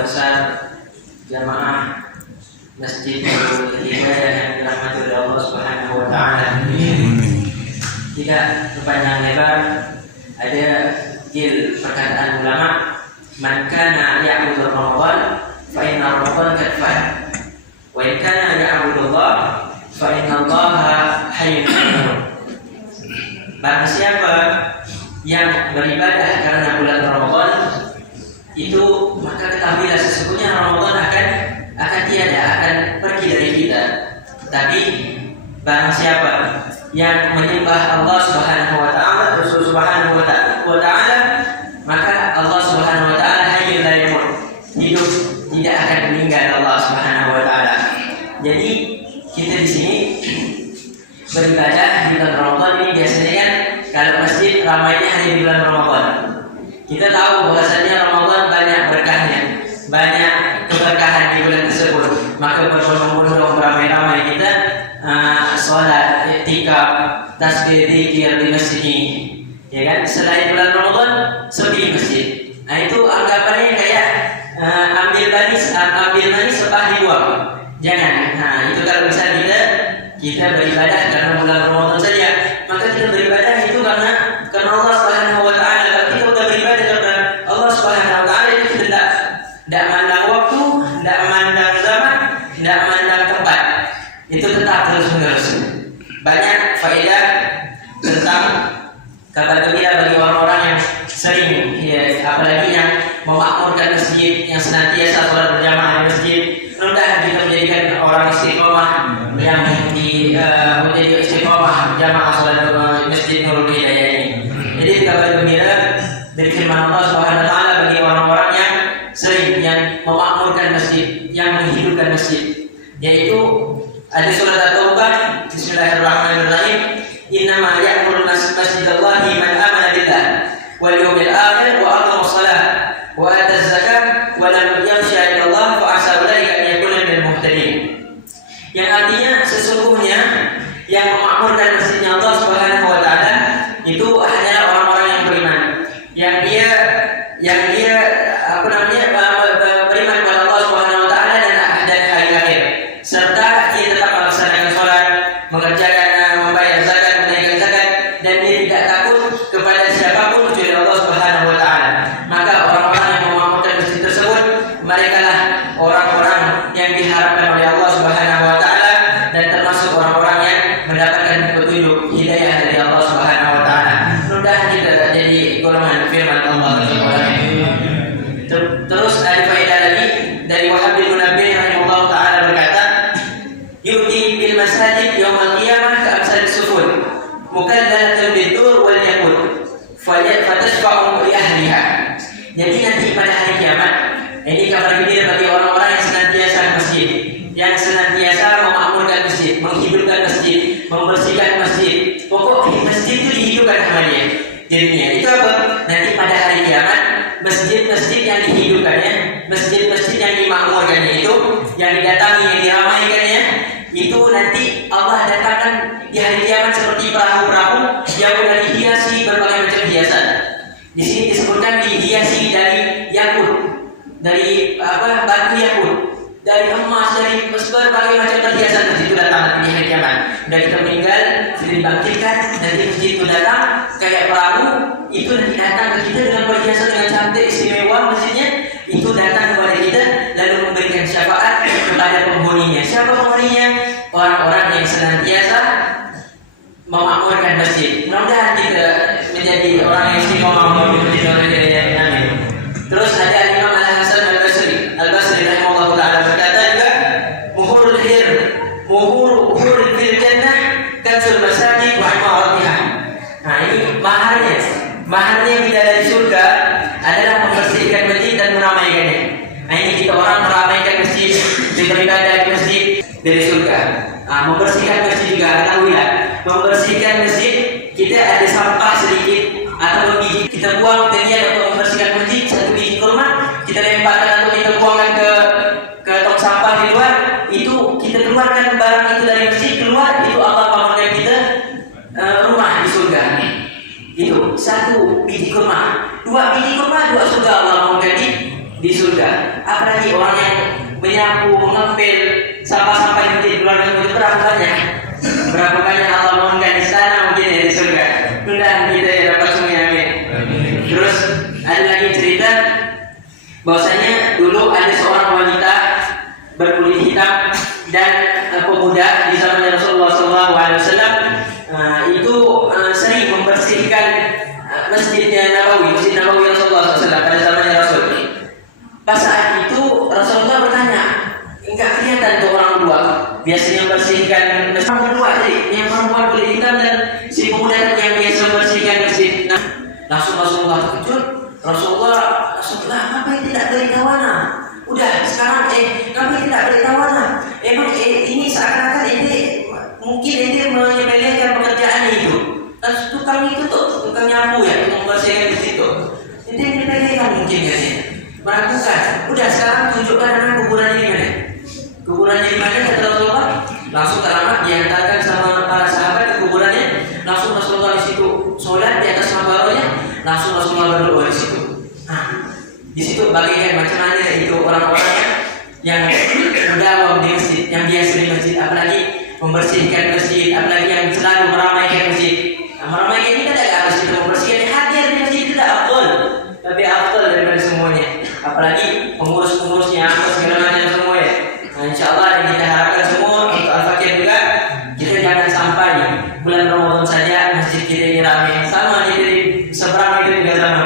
Ustaz jamaah Masjid Nurul Hidayah yang dirahmati oleh Allah Subhanahu wa taala. Tidak berpanjang lebar, ada jil perkataan ulama, man kana ya'budu Ramadan fa inna Ramadan qad fat. Wa in kana ya'budu Allah fa inna Allah hayyun qayyum. Barang siapa yang beribadah karena bulan Ramadan, itu maka ketahuilah sesungguhnya Ramadan akan tiada, akan pergi dari kita. Tapi barang siapa yang menyembah Allah Subhanahu wa taala, Rasul Subhanahu wa taala, maka Allah Subhanahu wa taala hayyun la yamut, hidup, tidak akan meninggal Allah Subhanahu wa taala. Jadi kita di sini beribadah di bulan Ramadan ini biasanya kan kalau masjid ramainya hanya di bulan Ramadan. Kita tahu bahwasanya Ramadan banyak berkahnya, banyak keberkahan di bulan tersebut. Maka berbondong-bondong ramai-ramai kita sholat, iktikaf, tasbih, zikir di masjid ini. Ya kan? Selain bulan Ramadan sepi masjid. Nah itu anggapannya kayak ambil manis sepah dibuang. Jangan. Nah itu kalau misalnya kita beribadah karena bulan Ramadan saja, maka kita beribadah itu karena Allah Subhanahu wa taala. Kalau kita sudah beribadah karena Allah Subhanahu wa taala, itu tidak mandang waktu, tidak mandang zaman, tidak mandang tempat. Itu tetap terus-menerus. Banyak faedah tentang kabar gembira bagi orang-orang yang sering, ya, apalagi yang memakmurkan masjid, yang senantiasa sholat berjamaah di masjid. Mudah-mudahan kita menjadikan orang istiqomah yang menjadi istiqomah jamaah sholat Masjid Nurul Hidayah ini. Jadi kabar gembira dari firman Allah Subhanahu wa taala bagi orang-orang yang sering yang memakmurkan masjid, yang menghidupkan masjid, yaitu ada surat At-Taubah. Bismillahirrahmanirrahim. Innama ya'muru masjidallahi man amana billah wal yawmil akhir wa aqama shalah wa ata zakat wa lam yakhsha illa Allah fa asa ulaika an yakunu minal muhtadin. Yang artinya sesungguhnya yang memakmurkan masjidnya Allah Subhanahu wa taala itu hanyalah orang-orang yang beriman, yang dia beriman kepada Allah Subhanahu wa taala dan hari akhir, serta dia tetap melaksanakan sholat, membayar zakat, menunaikan zakat, dan dia tidak takut kepada siapapun kecuali Allah Subhanahu wa taala. Maka orang-orang yang memakmurkan masjid tersebut, merekalah orang-orang yang diharapkan oleh Allah Subhanahu wa taala dan termasuk orang-orang yang mendapatkan petunjuk hidayah dari Allah Subhanahu wa taala. Mudah-mudahan kita jadi golongan firman Allah. Terus ada faedah lagi dari Wahab bin Munabbih rahimahullah taala berkata, yu'ti bil masajid yaumil qiyamah ka'amsal sufun mukallalatan bidur wal yaqut fatashfa'u li ahliha. Jadi nanti pada hari kiamat, ini kabar gembira bagi orang-orang yang senantiasa ke masjid, yang senantiasa memakmurkan masjid, menghidupkan masjid, membersihkan masjid. Pokok masjid itu dihidupkan sama dia. Jadinya itu apa? Nanti pada hari kiamat, masjid-masjid yang dihidupkannya, masjid-masjid yang dimakmurkannya itu, yang didatangi, yang diramaikannya, itu nanti Allah datangkan di hari kiamat seperti perahu-perahu yang sudah dihiasi berbagai macam hiasan. Di sini disebutkan dihiasi dari yakut, dari batu yakut, dari emas, dari berbagai macam perhiasan. Masjid itu datang di hari kiamat. Dan kita meninggal, sudah dibangkitkan, nanti masjid itu datang kayak perahu, itu nanti datang ke kita dengan perhiasan dengan cantik istimewa masjidnya, itu datang kepada kita lalu memberikan syafaat kepada penghuninya. Siapa penghuninya? Orang-orang yang senantiasa memakmurkan masjid. Mudah-mudahan kita menjadi orang yang istiqomah memakmurkan masjid. Amin. Terus ada Imam Al-Hasan Al-Basri rahimahullah taala berkata juga, muhurul fil jannah kansul masajid wa imaratiha. Nah ini maharnya bidadari surga adalah membersihkan masjid dan meramaikannya. Nah ini kita orang meramaikan masjid, beribadah di masjid dari surga. Membersihkan masjid juga, alhamdulillah. Membersihkan masjid, kita ada sampah sedikit atau biji, kita buang kemudian untuk membersihkan masjid, satu biji kurma kita lemparkan atau kita buangkan ke tong sampah di luar, itu kita keluarkan barang itu dari masjid keluar, itu Allah bangunkan kita rumah di surga. Itu satu biji kurma, dua biji kurma, dua surga Allah bangunkan di surga. Apalagi orang yang menyapu, mengepel sampah-sampah yang di luar itu berapa banyak? Berapa banyak Allah mohonkan di sana mungkin ya di surga. Mudah-mudahan kita ya dapat semuanya, amin. Terus ada lagi cerita bahwasanya dulu ada seorang wanita berkulit hitam dan pemuda di zaman Rasulullah SAW itu sering membersihkan Masjid Nabawi Rasulullah SAW pada zamannya Rasul. Pas saat itu Rasulullah bertanya, enggak kelihatan tuh orang dua biasanya membersihkan masjid berdua tadi, yang perempuan kulit hitam dan si pemuda yang biasa membersihkan masjid. Nah, langsung Rasulullah terkejut. Rasulullah, ngapain tidak beritahu ana? Udah sekarang ngapain tidak beritahu ana? Emang ini seakan-akan ini mungkin ini menyepelekan pekerjaan itu. Dan tukang itu tuh, tukang nyapu ya, tukang membersihkan di situ. Ini menyepelekan mungkin ya nih. Meragukan. Udah sekarang tunjukkan anak kuburannya di mana? Kuburannya di mana kata Rasulullah? Langsung tak lama diantarkan sama para sahabat ke kuburannya. Langsung Rasulullah di situ sholat di atas mambarnya. Langsung Rasulullah berdoa di situ. Nah, di situ bagian macam mana itu orang-orang yang berdawam di masjid, yang biasa di masjid, apalagi membersihkan masjid, apalagi yang selalu meramaikan masjid. Nah, meramaikan ini tidak harus kita membersihkan, hadir di masjid tidak afdal, tapi afdal daripada semuanya. Apalagi pengurus-pengurusnya apa segala macam semua ya. Nah, insyaallah yang kita harapkan semua untuk Al-Fakir juga kita jangan sampai bulan Ramadan saja masjid kita ini ramai. Sama di seberang itu juga sama.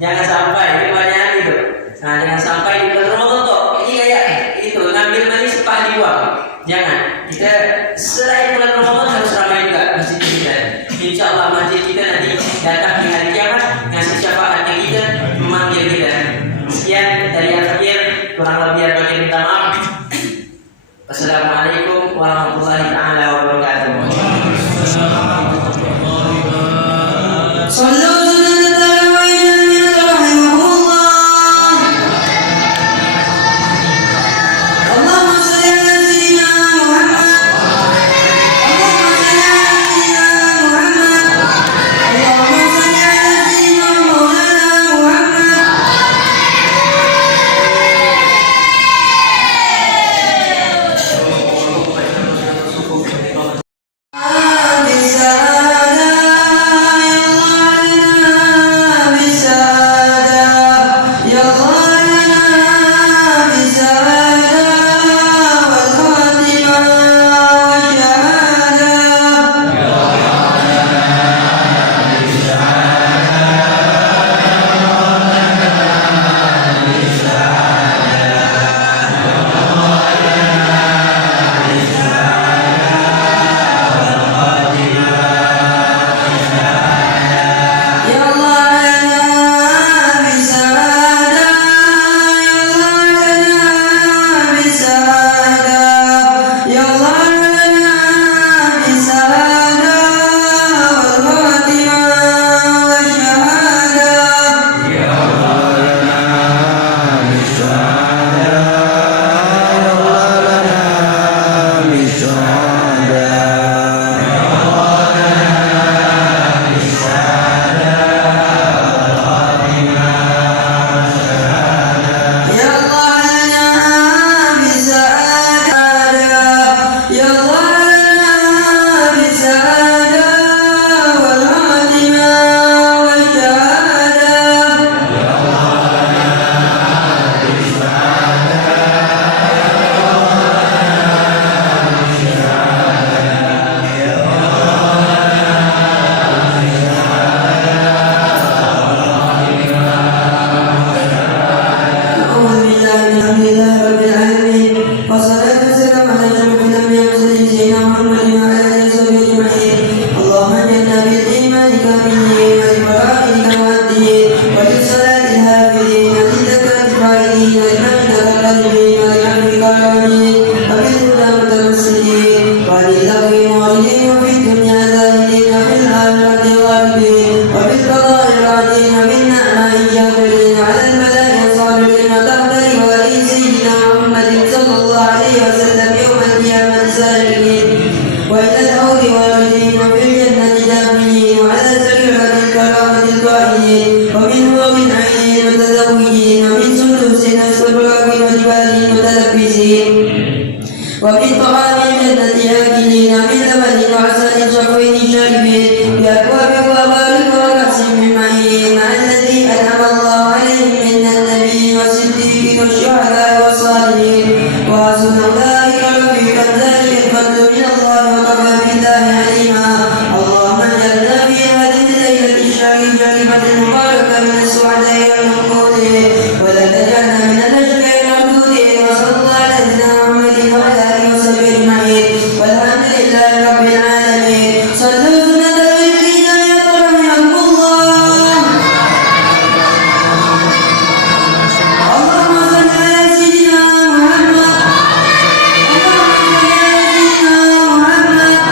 Jangan sampai kebanyakan itu. Nah, jangan sampai di bulan Ramadan tuh ini kayak itu ngambil manis sepah dibuang. Jangan. Kita selain bulan Ramadan harus ramai juga masjid kita. Insyaallah masjid kita nanti datang di hari kiamat ngasih syafaatnya kita, memanggil kita. Sekian dari Al-Fakir, kurang lebih bagi minta maaf. Wassalamualaikum warahmatullahi taala wabarakatuh. ومن عين وتزوج ومن سدس وفي الطعام جنة آكلين من لبن وعسل صفوين شاربين بأكواب وأبارك وكأس من معين مع الذي أنعم الله عليهم من النبي والصديقين والشهداء والصالحين وحسن أولئك رفيقا ذلك الفضل من الله وكفى بالله عليما. اللهم اجعلنا في هذه الليلة الشريفة المباركة من السعداء والمحمودين ولا تجعلنا من الأشقياء المردودين. وصلى الله على سيدنا محمد وعلى آله وصحبه أجمعين والحمد لله رب العالمين. صلوا سنة الهداية رحمكم الله. اللهم صل على سيدنا محمد. اللهم صل على سيدنا محمد.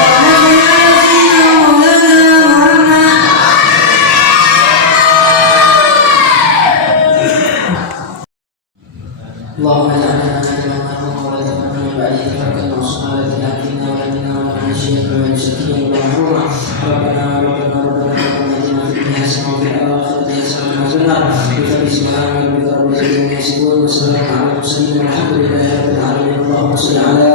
اللهم صل على سيدنا مولانا محمد. اللهم اجعلنا نعلم ولا تكن بعيد ربنا وصلنا لكنا ولنا وعن الشيخ والمسكين والمحروم. ربنا اتنا في الدنيا حسنه وفي الاخره حسنه وقنا عذاب النار. سبحان ربك رب العزه عما يصفون وسلام على المرسلين والحمد لله رب العالمين. اللهم صل على